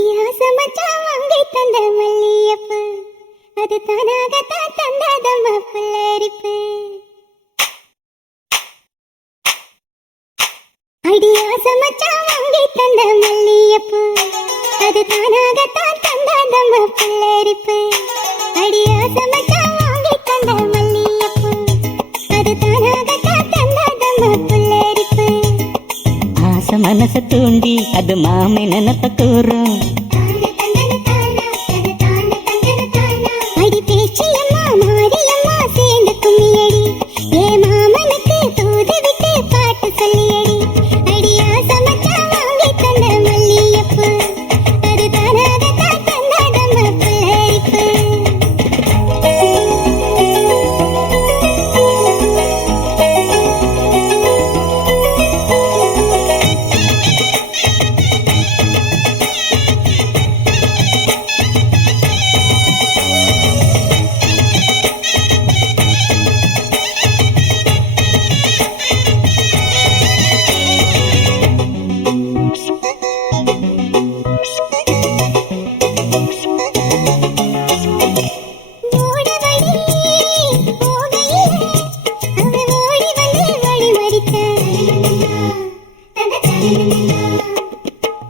அடியாச மச்சான் வாங்கி தந்த மல்லியப்பு அது தானாகத்தான் தந்ததம்மா புல்லரிப்பு. அடியாச மச்சான் வாங்கி தந்த மல்லியப்பு அது தானாகத்தான் தந்ததம்மா புல்லரிப்பு. அடியாச மச்சான் வாங்கி தந்த மல்லியப்பு அது தானாகத்தான் தந்ததம்மா புல்லரிப்பு. ஆசை மனச தூண்டி அது மாமை நினைப்ப கூறும். அடி பேச்சியம்மா மாரியம்மா சேர்ந்து கும்மியடி ஏ மாமனுக்கு தூது விட்டு பாட்டு சொல்லியடி. அடியாச மச்சான் வாங்கி தந்த மல்லியப்பு அது தானாகத்தான் தந்ததம்மா புல்லரிப்பு.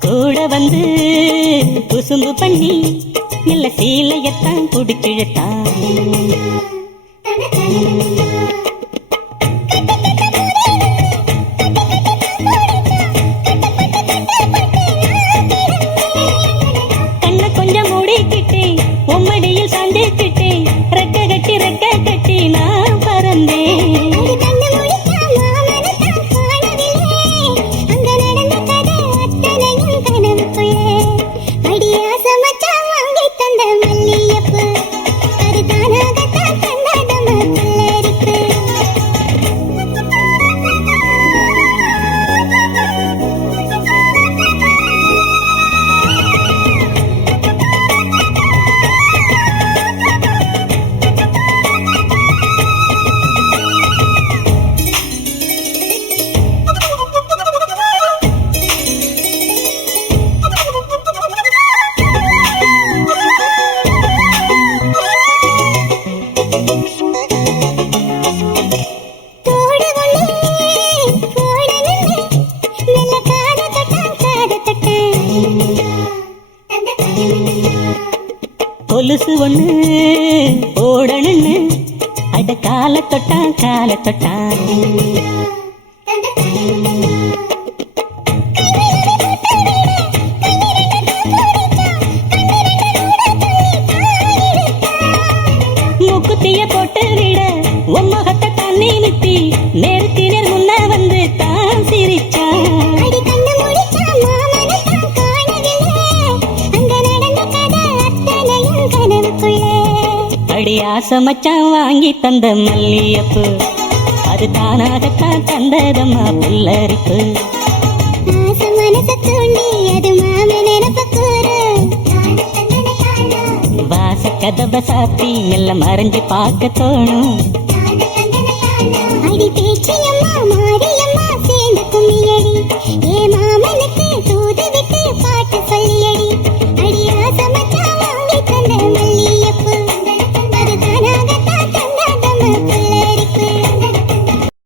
கூட வந்து குசும்பு பண்ணி இல்ல சீலையத்தான் குடிச்சிழத்தான். கண்ண கொஞ்சம் மூடிக்கிட்டே உம்மடியில் சாஞ்சிக்கிட்டே ரெக்க கட்டி நான் பறந்தேன். கொலுசு ஒண்ணு ஓடணுன்னு அட கால தொட்டான். மூக்குத்திய போட்டு விட உம்மகத்தை தண்ணி நித்தி நேருக்கு நேர் முன்ன வந்து தான் சிரிச்சான். அடியாச மச்சான் வாங்கி தந்த மல்லியப்பு அது தானாகத்தான் தந்ததம்மா புல்லரிப்பு. வாச கதவை சாத்தி மெல்ல மறைஞ்சு பார்க்க தோணும். அடி பேச்சியம்மா மாறி